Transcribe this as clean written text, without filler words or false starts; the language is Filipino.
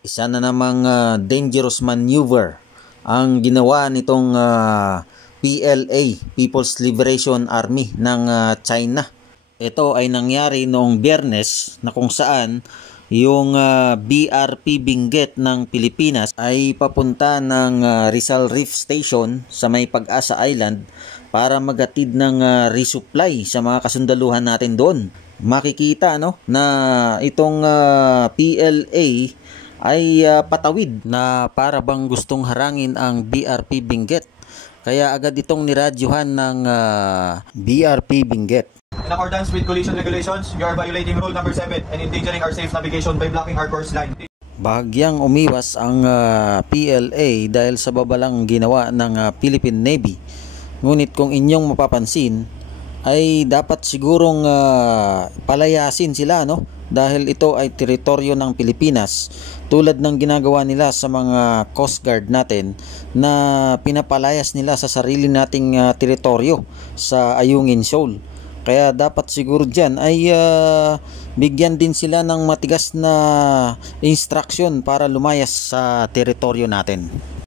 Isa na namang dangerous maneuver ang ginawa nitong PLA, People's Liberation Army ng China. Ito ay nangyari noong Biyernes na kung saan yung BRP Benguet ng Pilipinas ay papunta ng Rizal Reef Station sa may Pag-asa Island para maghatid ng resupply sa mga kasundaluhan natin doon. Makikita na itong PLA ay patawid na para bang gustong harangin ang BRP Benguet. Kaya agad itong niradyuhan ng BRP Benguet. In accordance with collision regulations, you are violating rule number 7 and endangering our safe navigation by blocking our course line. Bahagyang umiwas ang PLA dahil sa babalang ginawa ng Philippine Navy. Ngunit kung inyong mapapansin, ay dapat sigurong palayasin sila, dahil ito ay teritoryo ng Pilipinas, tulad ng ginagawa nila sa mga Coast Guard natin na pinapalayas nila sa sarili nating teritoryo sa Ayungin Shoal. Kaya dapat siguro dyan ay bigyan din sila ng matigas na instruction para lumayas sa teritoryo natin.